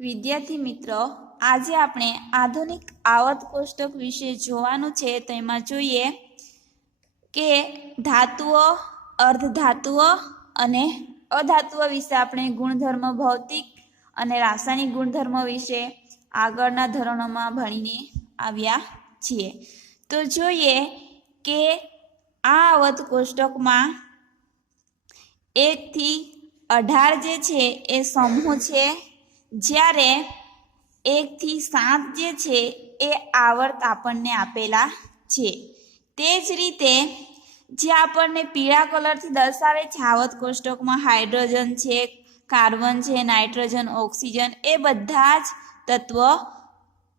વિદ્યાર્થી મિત્રો, આજે આપણે આધુનિક આવર્ત કોષ્ટક વિશે જોવાનું છે. તો એમાં જોઈએ કે ધાતુઓ, અર્ધધાતુઓ અને અધાતુઓ વિશે આપણે ગુણધર્મ, ભૌતિક અને રાસાયણિક ગુણધર્મો વિશે આગળના ધોરણોમાં ભણીને આવ્યા છીએ. તો જોઈએ કે આ આવર્ત કોષ્ટકમાં 1 થી 18 જે છે એ સમૂહ છે, જ્યારે 1 થી 7 જે છે એ આવર્ત આપણને આપેલા છે. તે જ રીતે જે આપણને પીળા કલરથી દર્શાવે છે આવર્ત કોષ્ટકમાં હાઇડ્રોજન છે, કાર્બન છે, નાઇટ્રોજન, ઓક્સિજન, એ બધા જ તત્વો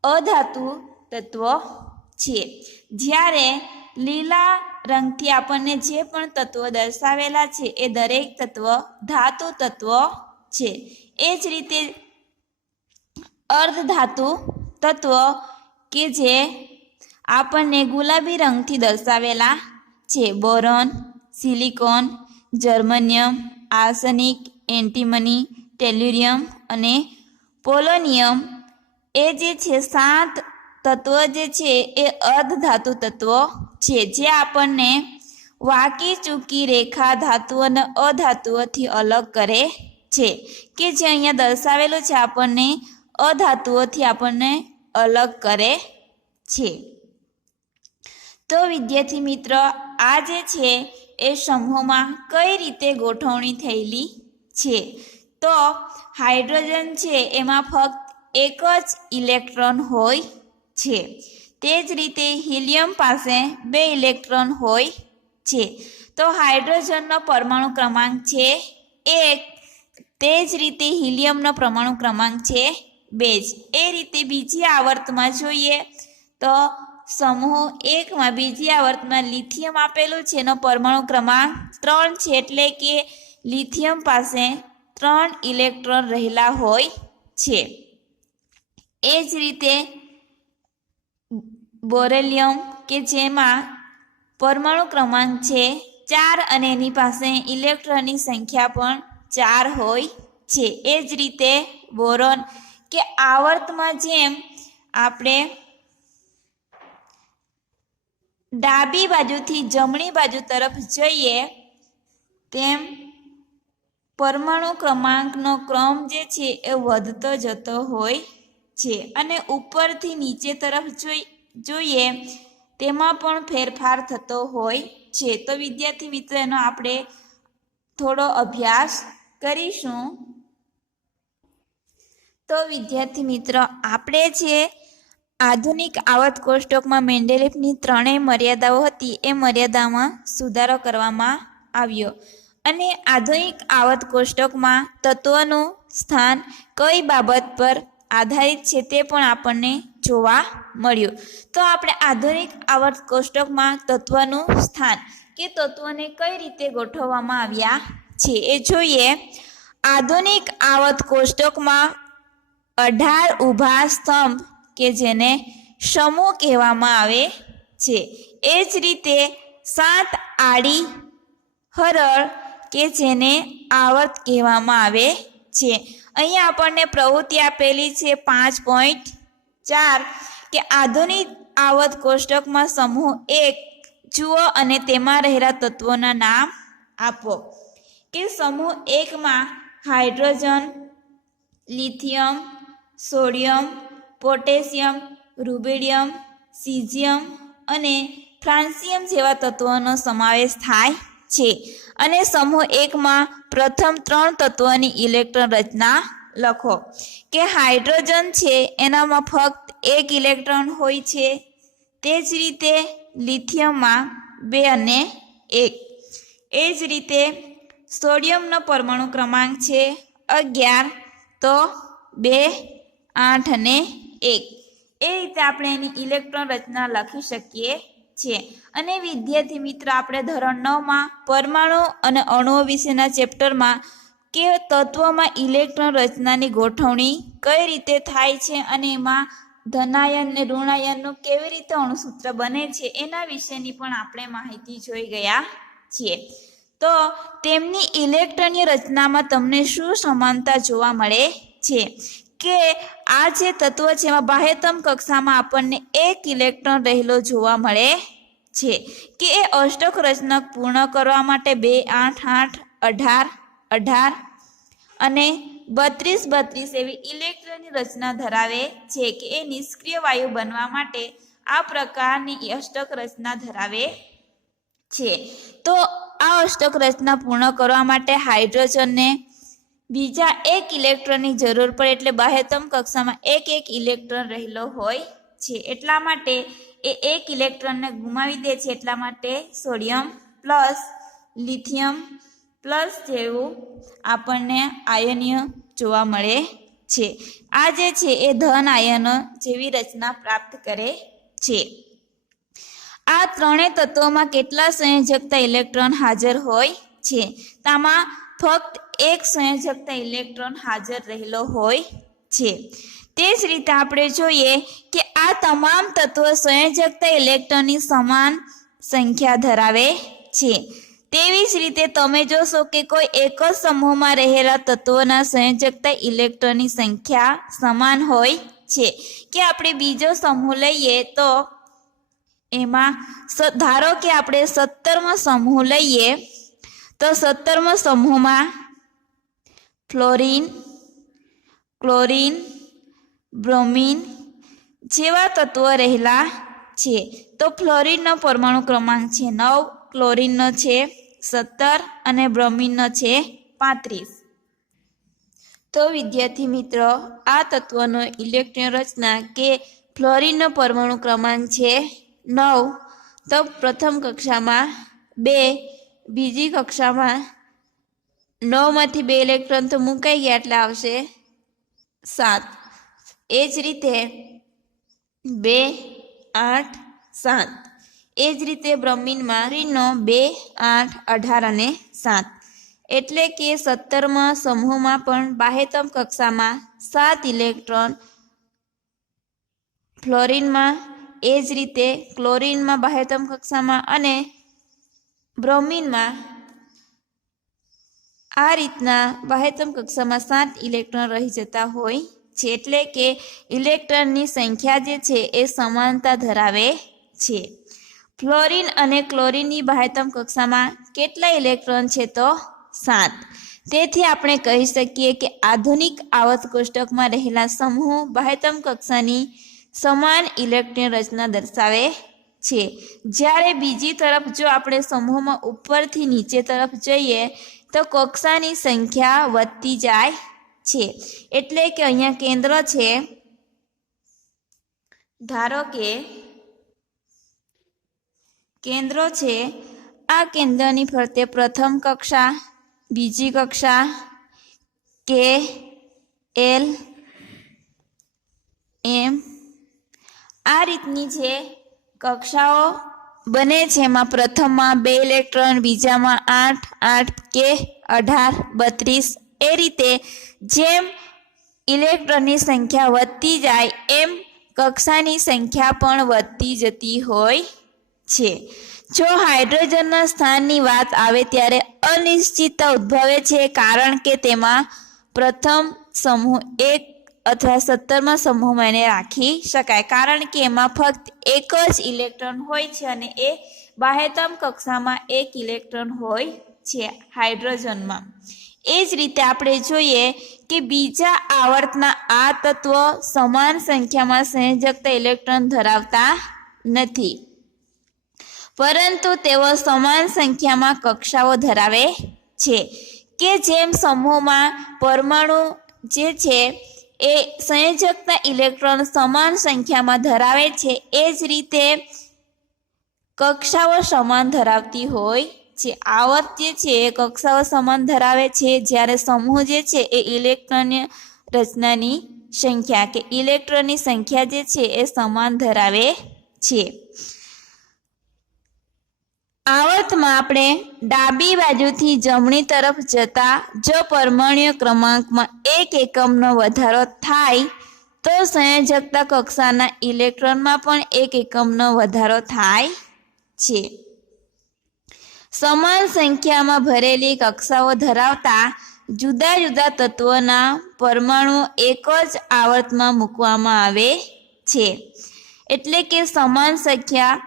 અધાતુ તત્વો છે. જ્યારે લીલા રંગથી આપણને જે પણ તત્વો દર્શાવેલા છે એ દરેક તત્વ ધાતુ તત્વો છે. એ જ રીતે અર્ધધાતુ તત્વ કે જે આપણને ગુલાબી રંગથી દર્શાવેલા છે, boron, silicon, germanium, arsenic, antimony, tellurium અને પોલોનિયમ, એ જે છે 7 તત્વો જે છે એ અર્ધધાતુ તત્વો છે, જે આપણને વાકી ચૂકી રેખા ધાતુઓ અને અધાતુઓથી અલગ કરે છે, કે જે અહીંયા દર્શાવેલું છે આપણને અધાતુઓથી આપણને અલગ કરે છે. તો વિદ્યાર્થી મિત્ર, આ જે છે એ સમૂહમાં કઈ રીતે ગોઠવણી થયેલી છે? તો હાઇડ્રોજન છે એમાં ફક્ત એક જ ઇલેક્ટ્રોન હોય છે. તે જ રીતે હિલિયમ પાસે 2 ઇલેક્ટ્રોન હોય છે. તો હાઇડ્રોજનનો પરમાણુ ક્રમાંક છે 1, તે જ રીતે હિલિયમનો પરમાણુ ક્રમાંક છે 2. એ રીતે બીજી આવર્તમાં જોઈએ તો સમૂહ 1માં બીજી આવર્તમાં લિથિયમ આપેલું છે, એનો પરમાણુ ક્રમાંક 3 છે, એટલે કે લિથિયમ પાસે 3 ઇલેક્ટ્રોન રહેલા હોય છે. એ જ રીતે બોરેલિયમ કે જેમાં પરમાણુ ક્રમાંક છે 4 અને એની પાસે ઇલેક્ટ્રોનની સંખ્યા પણ 4 હોય છે. એ જ રીતે બોરોન કે આવર્તમાં જેમ આપણે ડાબી બાજુથી જમણી બાજુ તરફ જઈએ તેમ પરમાણુ ક્રમાંકનો ક્રમ જે છે એ વધતો જતો હોય છે, અને ઉપરથી નીચે તરફ જોઈએ તેમાં પણ ફેરફાર થતો હોય છે. તો વિદ્યાર્થી મિત્રો, એનો આપણે થોડો અભ્યાસ કરીશું. તો વિદ્યાર્થી મિત્રો, આપણે જે આધુનિક આવર્ત કોષ્ટકમાં મેન્ડેલિફની 3 મર્યાદાઓ હતી એ મર્યાદામાં સુધારો કરવામાં આવ્યો, અને આધુનિક આવર્ત કોષ્ટકમાં તત્વોનું સ્થાન કઈ બાબત પર આધારિત છે તે પણ આપણને જોવા મળ્યું. તો આપણે આધુનિક આવર્ત કોષ્ટકમાં તત્વનું સ્થાન કે તત્વોને કઈ રીતે ગોઠવવામાં આવ્યા છે એ જોઈએ. આધુનિક આવર્ત કોષ્ટકમાં 18 ઊભા સ્તંભ કે જેને સમૂહ કહેવામાં આવે છે. એ જ રીતે 7 આડી હરોળ કે જેને આવર્ત કહેવામાં આવે છે. અહીંયા આપણને પ્રવૃત્તિ આપેલી છે 5.4 કે આધુનિક આવર્ત કોષ્ટકમાં સમૂહ 1 જુઓ અને તેમાં રહેલા તત્વોના નામ આપો. કે સમૂહ 1માં hydrogen, lithium, sodium, potassium, rubidium, caesium અને ફ્રાન્સિયમ જેવા તત્વોનો સમાવેશ થાય છે. અને સમૂહ 1માં પ્રથમ 3 તત્વોની ઇલેક્ટ્રોન રચના લખો. કે હાઇડ્રોજન છે એનામાં ફક્ત 1 ઇલેક્ટ્રોન હોય છે. તે જ રીતે લિથિયમમાં 2 અને 1. એ જ રીતે સોડિયમનો પરમાણુ ક્રમાંક છે 11, તો 2, 8 અને 1. એ રીતે આપણે એની ઇલેક્ટ્રોન રચના લખી શકીએ છીએ. અને વિદ્યાર્થી મિત્ર, આપણે ધોરણ 9માં પરમાણુ અને અણુઓ વિશેના ચેપ્ટરમાં કે તત્વોમાં ઇલેક્ટ્રોન રચનાની ગોઠવણી કઈ રીતે થાય છે અને એમાં ધનાયન અને ઋણાયનનું કેવી રીતે અણુસૂત્ર બને છે એના વિશેની પણ આપણે માહિતી જોઈ ગયા છીએ. તો તેમની ઇલેક્ટ્રોનની રચનામાં તમને શું સમાનતા જોવા મળે છે? કે આ જે તત્વ છે એમાં બાહ્યતમ કક્ષામાં આપણને એક ઇલેક્ટ્રોન રહેલો જોવા મળે છે કે એ અષ્ટક રચના પૂર્ણ કરવા માટે 2, 8, 8, 18, 18 અને 32, 32 એવી ઇલેક્ટ્રોનની રચના ધરાવે છે કે એ નિષ્ક્રિય વાયુ બનવા માટે આ પ્રકારની અષ્ટક રચના ધરાવે છે. તો આ અષ્ટક રચના પૂર્ણ કરવા માટે હાઇડ્રોજનને બીજા એક ઇલેક્ટ્રોનની જરૂર પડે, એટલે બાહ્યતમ કક્ષામાં એક ઇલેક્ટ્રોન રહેલો હોય છે. એટલા માટે એ એક ઇલેક્ટ્રોનને ગુમાવી દે છે. એટલા માટે સોડિયમ પ્લસ લિથિયમ પ્લસ જેવું આપણને આયનીય જોવા મળે છે. આ જે છે એ ધન આયનો જેવી રચના પ્રાપ્ત કરે છે. આ ત્રણેય તત્વોમાં કેટલા સંયોજકતા ઇલેક્ટ્રોન હાજર હોય છે? તેમાં ફક્ત એક સંયોજકતા ઇલેક્ટ્રોન હાજર રહેલો હોય છે. તે જ રીતે આપણે જોઈએ કે આ તમામ તત્વો સંયોજકતા ઇલેક્ટ્રોનની સમાન સંખ્યા ધરાવે છે. તેવી જ રીતે તમે જોશો કે કોઈ એક જ સમૂહમાં રહેલા તત્વોના સંયોજકતા ઇલેક્ટ્રોનની સંખ્યા સમાન હોય છે. કે આપણે બીજો સમૂહ લઈએ તો એમાં ધારો કે આપણે 17મો સમૂહ લઈએ તો 17મા સમૂહમાં ફ્લોરિન, ક્લોરિન, બ્રોમિન જેવા તત્વો રહેલા છે. તો ફ્લોરિનનો પરમાણુ ક્રમાંક છે 9, ક્લોરિનનો છે 17 અને બ્રોમિનનો છે 35. તો વિદ્યાર્થી મિત્રો, આ તત્વનો ઇલેક્ટ્રોન રચના કે ફ્લોરિનનો પરમાણુ ક્રમાંક છે 9, તો પ્રથમ કક્ષામાં 2, બીજી કક્ષામાં 9 માંથી 2 ઇલેક્ટ્રોન તો મુકાઈ ગયા એટલે આવશે 7. એ જ રીતે 2, 8, 7. એ જ રીતે બ્રોમિનમાં 2, 8, 18 અને 7. એટલે કે 17મા સમૂહમાં પણ બાહ્યતમ કક્ષામાં 7 ઇલેક્ટ્રોન, ફ્લોરિનમાં એ જ રીતે ક્લોરિનમાં બાહ્યતમ કક્ષામાં અને બ્રોમિનમાં આ રીતના બાહ્યતમ કક્ષામાં 7 ઇલેક્ટ્રોન રહી જતા હોય છે. એટલે કે ઇલેક્ટ્રોનની સંખ્યા જે છે એ સમાનતા ધરાવે છે. ફ્લોરિન અને ક્લોરિનની બાહ્યતમ કક્ષામાં કેટલા ઇલેક્ટ્રોન છે? તો 7. તેથી આપણે કહી શકીએ કે આધુનિક આવર્ત કોષ્ટકમાં રહેલા સમૂહ બાહ્યતમ કક્ષાની સમાન ઇલેક્ટ્રોન રચના દર્શાવે છે. જ્યારે બીજી તરફ જો આપણે સમૂહમાં ઉપરથી નીચે તરફ જઈએ તો કક્ષાની સંખ્યા વધતી જાય છે. એટલે કે અહીંયા કેન્દ્ર છે, ધારો કે કેન્દ્ર છે, આ કેન્દ્રની ફરતે પ્રથમ કક્ષા, બીજી કક્ષા, કે એલ એમ આ રીતની જે કક્ષાઓ બને છે એમાં પ્રથમમાં 2 ઇલેક્ટ્રોન, બીજામાં 8, 8 કે 18, 32 એ રીતે જેમ ઇલેક્ટ્રોનની સંખ્યા વધતી જાય એમ કક્ષાની સંખ્યા પણ વધતી જતી હોય છે. જો હાઇડ્રોજનના સ્થાનની વાત આવે ત્યારે અનિશ્ચિતતા ઉદ્ભવે છે, કારણ કે તેમાં પ્રથમ સમૂહ 1 અથવા 17મા સમૂહમાં એને રાખી શકાય, કારણ કે એમાં ફક્ત એક જ ઇલેક્ટ્રોન હોય છે અને એ બાહ્યતમ કક્ષામાં 1 ઇલેક્ટ્રોન હોય છે હાઇડ્રોજનમાં. એ જ રીતે આપણે જોઈએ કે બીજા આવર્તના આ તત્વ સમાન સંખ્યામાં સંયોજકતા ઇલેક્ટ્રોન ધરાવતા નથી, પરંતુ તેઓ સમાન સંખ્યામાં કક્ષાઓ ધરાવે છે. કે જેમ સમૂહમાં પરમાણુ જે છે એ સંયોજકતા ઇલેક્ટ્રોન સમાન સંખ્યામાં ધરાવે છે, એ જ રીતે કક્ષાઓ સમાન ધરાવતી હોય છે. આવર્ત જે છે એ કક્ષાઓ સમાન ધરાવે છે, જ્યારે સમૂહ જે છે એ ઇલેક્ટ્રોન રચનાની સંખ્યા કે ઇલેક્ટ્રોનની સંખ્યા જે છે એ સમાન ધરાવે છે. આવર્તમાં આપણે ડાબી બાજુથી જમણી તરફ જતા જો પરમાણ્વીય ક્રમાંકમાં 1 એકમનો વધારો થાય તો સંયોજકતા કક્ષાના ઇલેક્ટ્રોનમાં પણ 1 એકમનો વધારો થાય છે. સમાન સંખ્યામાં ભરેલી કક્ષાઓ ધરાવતા જુદા જુદા તત્વોના પરમાણુઓ એક જ આવર્તમાં મૂકવામાં આવે છે. એટલે કે સમાન સંખ્યા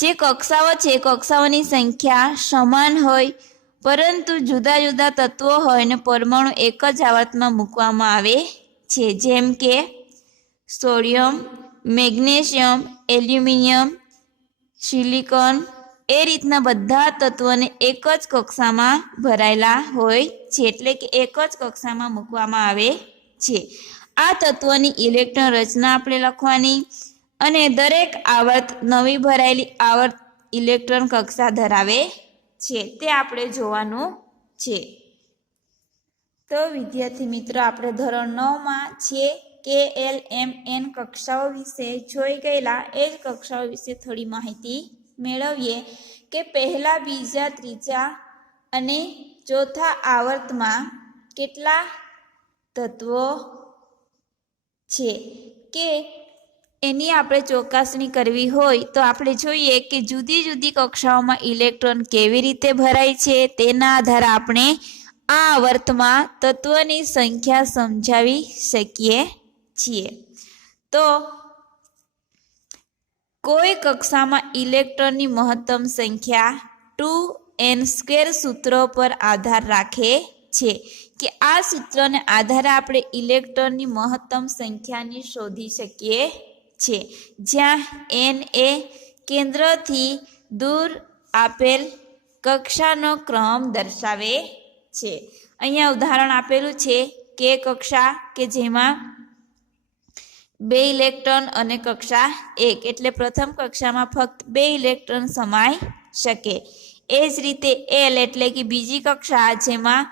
જે કક્ષાઓ છે કક્ષાઓની સંખ્યા સમાન હોય પરંતુ જુદા જુદા તત્વો હોય અને પરમાણુ એક જ આવર્તમાં મૂકવામાં આવે છે. જેમ કે સોડિયમ, મેગ્નેશિયમ, એલ્યુમિનિયમ, સિલિકોન, એ રીતના બધા તત્વોને એક જ કક્ષામાં ભરાયેલા હોય છે. એટલે કે એક જ કક્ષામાં મૂકવામાં આવે છે. આ તત્વોની ઇલેક્ટ્રોન રચના આપણે લખવાની અને દરેક આવર્ત નવી ભરાયેલી આવર્ત ઇલેક્ટ્રોન કક્ષા ધરાવે છે તે આપણે જોવાનું છે. તો વિદ્યાર્થી મિત્રો આપણે ધોરણ 9માં છે KLMN કક્ષાઓ વિશે જોઈ ગયેલા. એ જ કક્ષાઓ વિશે થોડી માહિતી મેળવીએ કે પહેલા, બીજા, ત્રીજા અને ચોથા આવર્તમાં કેટલા તત્વો છે કે એની આપણે ચકાસણી કરવી હોય તો આપણે જોઈએ કે જુદી જુદી કક્ષાઓમાં ઇલેક્ટ્રોન કેવી રીતે ભરાય છે તેના આધારે આપણે આ આવર્તમાં તત્વોની સંખ્યા સમજાવી શકીએ છીએ. તો કોઈ કક્ષામાં ઇલેક્ટ્રોનની મહત્તમ સંખ્યા 2n² સૂત્ર પર આધાર રાખે છે કે આ સૂત્રને આધારે આપણે ઇલેક્ટ્રોનની મહત્તમ સંખ્યાની શોધી શકીએ છીએ. જ્યાં n એ કેન્દ્રથી દૂર આપેલ કક્ષાનો ક્રમ દર્શાવે છે. અહીંયા ઉદાહરણ આપેલું છે કે કક્ષા કે જેમાં 2 ઇલેક્ટ્રોન અને કક્ષા 1 એટલે પ્રથમ કક્ષામાં ફક્ત 2 ઇલેક્ટ્રોન સમાઈ શકે. એ જ રીતે L એટલે કે બીજી કક્ષા જેમાં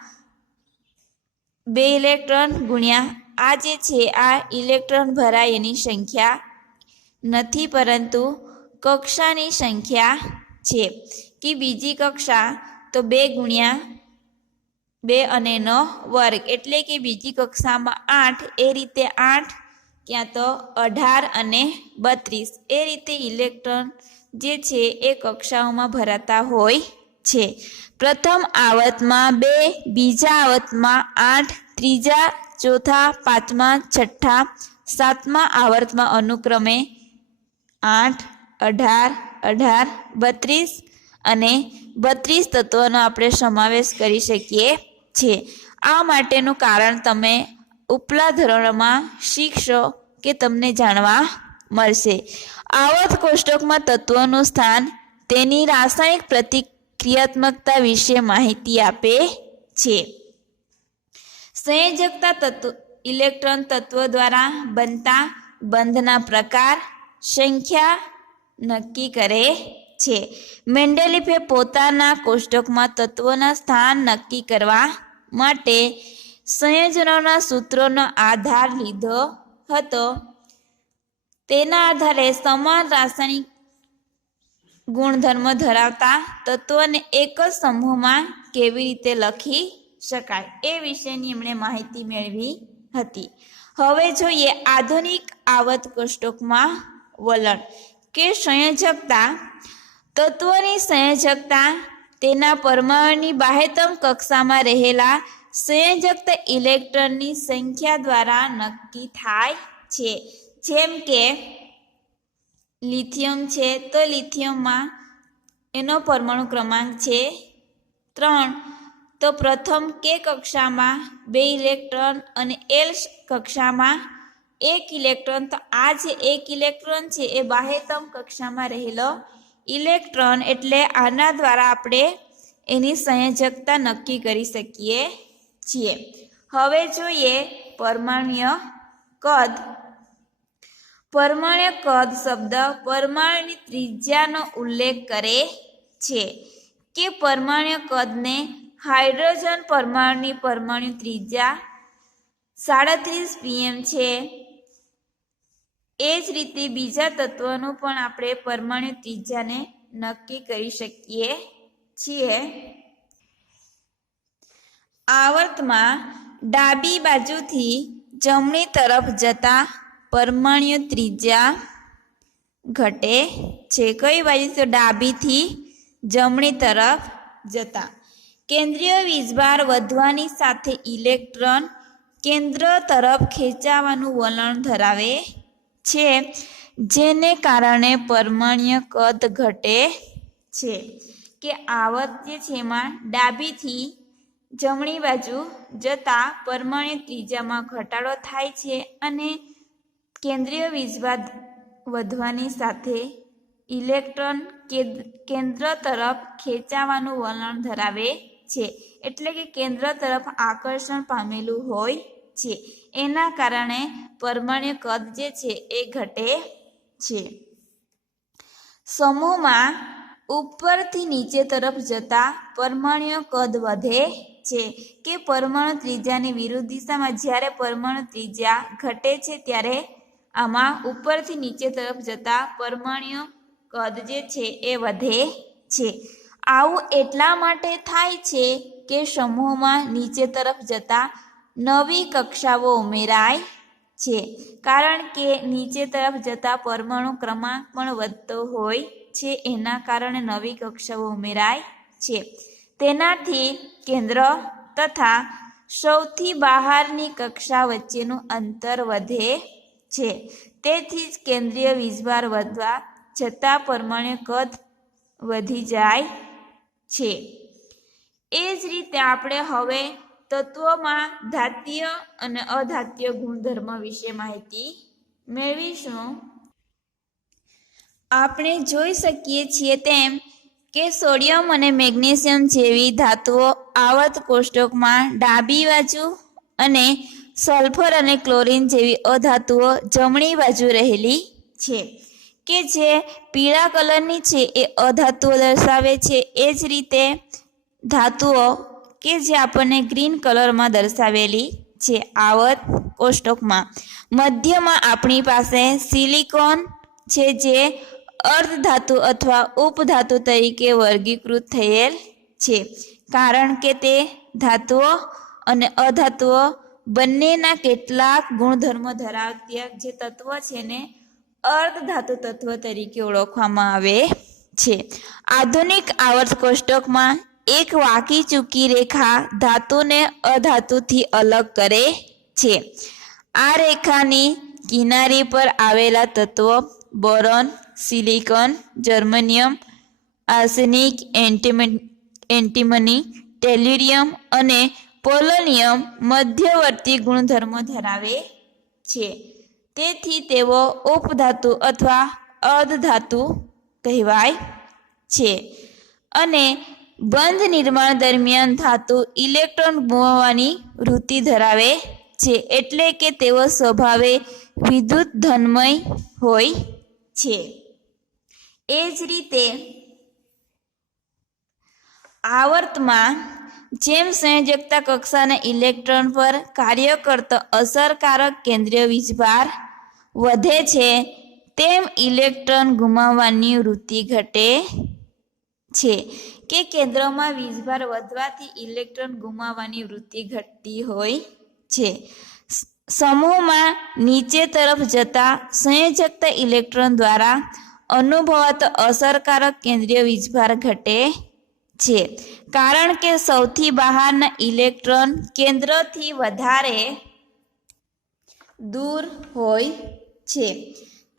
2 ઇલેક્ટ્રોન ગુણ્યા આ જે છે આ ઇલેક્ટ્રોન ભરાય એની સંખ્યા નથી પરંતુ કક્ષાની સંખ્યા છે. કે બીજી કક્ષા તો 2 ગુણ્યા 2 અને નો વર્ગ એટલે કે બીજી કક્ષામાં 8 એ રીતે 8 ક્યાં તો 18 અને 32 એ રીતે ઇલેક્ટ્રોન જે છે એ કક્ષાઓમાં ભરાતા હોય છે. પ્રથમ આવર્તમાં 2, બીજા આવર્તમાં 8, ત્રીજા, ચોથા, પાંચમા, છઠ્ઠા, સાતમા આવર્તમાં અનુક્રમે 8, 18, 18, 32 અને 32 તત્વોનો આપણે સમાવેશ કરી શકીએ છીએ. આ માટેનું કારણ તમે ઉપલા ધોરણમાં શીખશો કે તમને જાણવા મળશે. આવર્ત કોષ્ટકમાં તત્વોનું સ્થાન તેની રાસાયણિક પ્રતિક્રિયાત્મકતા વિશે માહિતી આપે છે. સંયોજકતા તત્વ ઇલેક્ટ્રોન તત્વો દ્વારા બનતા બંધના પ્રકાર, સંખ્યા નક્કી કરે છે. મેન્ડેલીફે પોતાના કોષ્ટકમાં તત્વોના સ્થાન નક્કી કરવા માટે સંયોજનોના સૂત્રોનો આધાર લીધો હતો. તેના આધારે સમાન રાસાયણિક ગુણધર્મો ધરાવતા તત્વોને એક જ સમૂહમાં કેવી રીતે લખી શકાય એ વિશેની એમણે માહિતી મેળવી હતી. હવે જોઈએ આધુનિક આવર્ત કોષ્ટકમાં વલણ કે સંયોજકતા. તત્વોની સંયોજકતા તેના પરમાણુની બાહ્યતમ કક્ષામાં રહેલા સંયોજક ઇલેક્ટ્રોનની સંખ્યા દ્વારા નક્કી થાય છે. જેમ કે લિથિયમ છે તો લિથિયમમાં એનો પરમાણુ ક્રમાંક છે 3. તો પ્રથમ કે કક્ષામાં 2 ઇલેક્ટ્રોન અને L કક્ષામાં 1 ઇલેક્ટ્રોન. તો આ જે 1 ઇલેક્ટ્રોન છે એ બાહ્યતમ કક્ષામાં રહેલો ઇલેક્ટ્રોન એટલે આના દ્વારા આપણે એની સંયોજકતા નક્કી કરી શકીએ છીએ. હવે જોઈએ પરમાણ્વીય કદ. પરમાણ્વીય કદ શબ્દ પરમાણુની ત્રિજ્યાનો ઉલ્લેખ કરે છે કે પરમાણ્વીય કદને હાઇડ્રોજન પરમાણુની પરમાણુ ત્રિજ્યા 37 pm છે. એ જ રીતે બીજા તત્વોનું પણ આપણે પરમાણુ ત્રિજ્યાને નક્કી કરી શકીએ છીએ. આવર્તમાં ડાબી બાજુથી જમણી તરફ જતા પરમાણુ ત્રિજ્યા ઘટે છે. કઈ બાજુ? તો ડાબીથી જમણી તરફ જતા કેન્દ્રીય વીજભાર વધવાની સાથે ઇલેક્ટ્રોન કેન્દ્ર તરફ ખેંચાવાનું વલણ ધરાવે છે, જેને કારણે પરમાણ્ય કદ ઘટે છે. કે આવર્ત જે છે એમાં ડાબીથી જમણી બાજુ જતા પરમાણ્ય ત્રિજ્યામાં ઘટાડો થાય છે અને કેન્દ્રીય વીજભાર વધવાની સાથે ઇલેક્ટ્રોન કેન્દ્ર તરફ ખેંચાવાનું વલણ ધરાવે છે. એટલે કે કેન્દ્ર તરફ આકર્ષણ પામેલું હોય છે, એના કારણે પરમાણ્ય કદ જે છે એ ઘટે છે. સમૂહમાં ઉપરથી નીચે તરફ જતા પરમાણ્ય કદ વધે છે. કે પરમાણુ ત્રિજ્યાની વિરુદ્ધ દિશામાં જ્યારે પરમાણુ ત્રિજ્યા ઘટે છે ત્યારે આમાં ઉપરથી નીચે તરફ જતા પરમાણ્ય કદ જે છે એ વધે છે. આવું એટલા માટે થાય છે કે સમૂહમાં નીચે તરફ જતા નવી કક્ષાઓ ઉમેરાય છે, કારણ કે નીચે તરફ જતા પરમાણુ ક્રમાંક પણ વધતો હોય છે, એના કારણે નવી કક્ષાઓ ઉમેરાય છે. તેનાથી કેન્દ્ર તથા સૌથી બહારની કક્ષા વચ્ચેનું અંતર વધે છે. તેથી જ કેન્દ્રીય વીજભાર વધવા છતાં પરમાણ્ય કદ વધી જાય છે. એ જ રીતે આપણે હવે તત્વોમાં ધાત્ય અને અધાત્ય ગુણધર્મ વિશે માહિતી મેળવીશું. આપણે જોઈ શકીએ છીએ તેમ કે સોડિયમ અને મેગ્નેશિયમ જેવી ધાતુઓ આવર્ત કોષ્ટકમાં ડાબી બાજુ અને સલ્ફર અને ક્લોરીન જેવી અધાતુઓ જમણી બાજુ રહેલી છે. કે જે પીળા કલરની છે એ અધાતુઓ દર્શાવે છે. એ જ રીતે ધાતુઓ કે જે આપણને ગ્રીન કલરમાં દર્શાવેલી છે આવર્ત કોષ્ટકમાં. મધ્યમાં આપણી પાસે સિલિકોન છે, જે અર્ધધાતુ અથવા ઉપધાતુ તરીકે વર્ગીકૃત થયેલ છે, કારણ કે તે ધાતુઓ અને અધાતુઓ બંનેના કેટલાક ગુણધર્મો ધરાવતા જે તત્વ છે ને અર્ધધાતુ તત્વ તરીકે ઓળખવામાં આવે છે. આધુનિક આવર્ત કોષ્ટકમાં એક વાંકી ચૂકી રેખા ધાતુને અધાતુથી અલગ કરે છે. આ રેખાની કિનારી પર આવેલા તત્વો બોરોન, સિલિકોન, જર્મનિયમ, આર્સેનિક, એન્ટિમની, ટેલ્યુરિયમ અને પોલોનિયમ મધ્યવર્તી ગુણધર્મો ધરાવે છે. તેથી તેઓ ઉપધાતુ અથવા અર્ધધાતુ કહેવાય છે. અને બંધ નિર્માણ દરમિયાન ધાતુ ઇલેક્ટ્રોન ગુમાવવાની વૃત્તિ ધરાવે છે, એટલે કે તેઓ સ્વભાવે વિદ્યુત ધનમય હોય છે. એ જ રીતે આવર્તમાં જેમ સંયોજકતા કક્ષાના ઇલેક્ટ્રોન પર કાર્ય કરતો અસરકારક કેન્દ્રીય વીજભાર વધે છે, તેમ ઇલેક્ટ્રોન ગુમાવવાની વૃત્તિ ઘટે છે. કે કેન્દ્રમાં વીજભાર વધવાથી ઇલેક્ટ્રોન ગુમાવવાની વૃત્તિ ઘટતી હોય છે. સમૂહમાં નીચે તરફ જતા સંયોજકતા ઇલેક્ટ્રોન દ્વારા અનુભવાતો અસરકારક કેન્દ્રીય વીજભાર ઘટે છે, કારણ કે સૌથી બહારના ઇલેક્ટ્રોન કેન્દ્રથી વધારે દૂર હોય છે,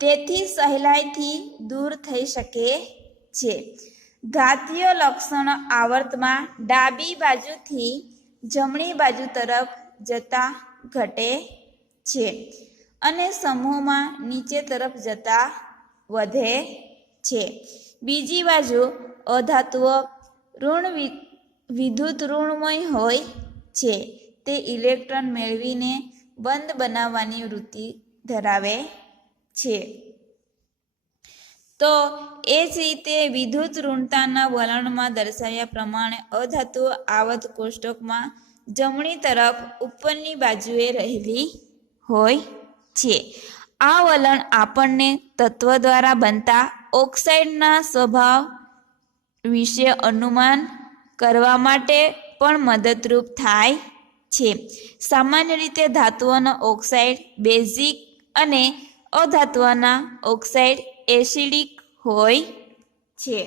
તેથી સહેલાઈથી દૂર થઈ શકે છે. ઘાતીય લક્ષણો આવર્તમાં ડાબી બાજુથી જમણી બાજુ તરફ જતા ઘટે છે અને સમૂહમાં નીચે તરફ જતા વધે છે. બીજી બાજુ અધાતુઓ વિદ્યુત ઋણમય હોય છે, તે ઇલેક્ટ્રોન મેળવીને બંધ બનાવવાની વૃત્તિ ધરાવે છે. તો એ જ રીતે વિદ્યુત ઋણતાના વલણમાં દર્શાવ્યા પ્રમાણે અધાતુઓ આવર્ત કોષ્ટકમાં જમણી તરફ ઉપરની બાજુએ રહેલી હોય છે. આ વલણ આપણને તત્વ દ્વારા બનતા ઓક્સાઇડના સ્વભાવ વિશે અનુમાન કરવા માટે પણ મદદરૂપ થાય છે. સામાન્ય રીતે ધાતુઓના ઓક્સાઇડ બેઝિક અને અધાતુઓના ઓક્સાઇડ એસિડિક હોય છે.